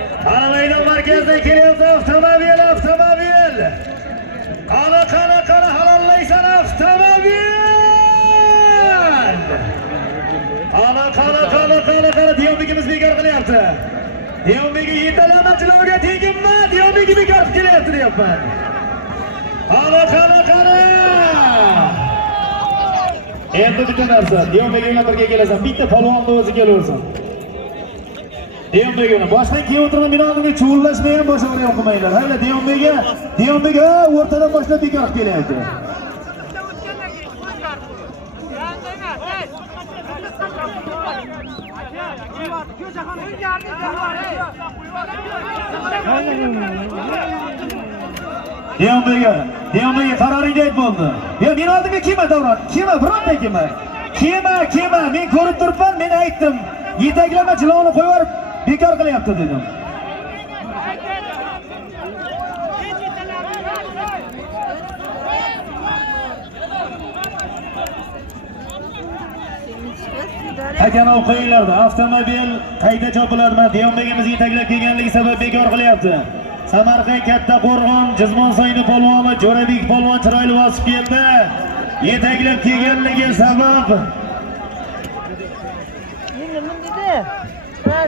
Maydon markazidan kelyapti avtomobil. Qani halollaysan avtomobil. Qani Diyonbekimiz bekor qilyapti. Diyonbekga yetalamachilarga teginma, Diyonbekni bekor qilib kelyapti deyapman. Qani. Endi bitta narsa, Diyonbek bilan birga kelasan, bitta polvonni o'zi kelaversin. Diyonbekni boshdan keyin o'tirgan binoga chuvullashmayman, boshqa bir yo'q qilmanglar. Hayla Diyonbek o'rtadan boshlab bekor qilib kelyapti. Diyonbekga qaroringiz ayt bo'ldi. Men oldimga kelma Davron. Bironta kelma. Men ko'rib turibman, men aytdim. Yetaklama jilovni qo'yib yuborib bekor qilyapti dedim. Hakan o'qinglarda avtomobil qayta chopiladimi? Diyonbekimiz yetaklab kelganligi sabab bekor qilyapti. Samarqand Katta Qo'rg'on Jizmonsoyni polvoni Jo'rabek polvon chiroyli bosib keldi. Yetaklab kelganligi sabab. Nima dedi?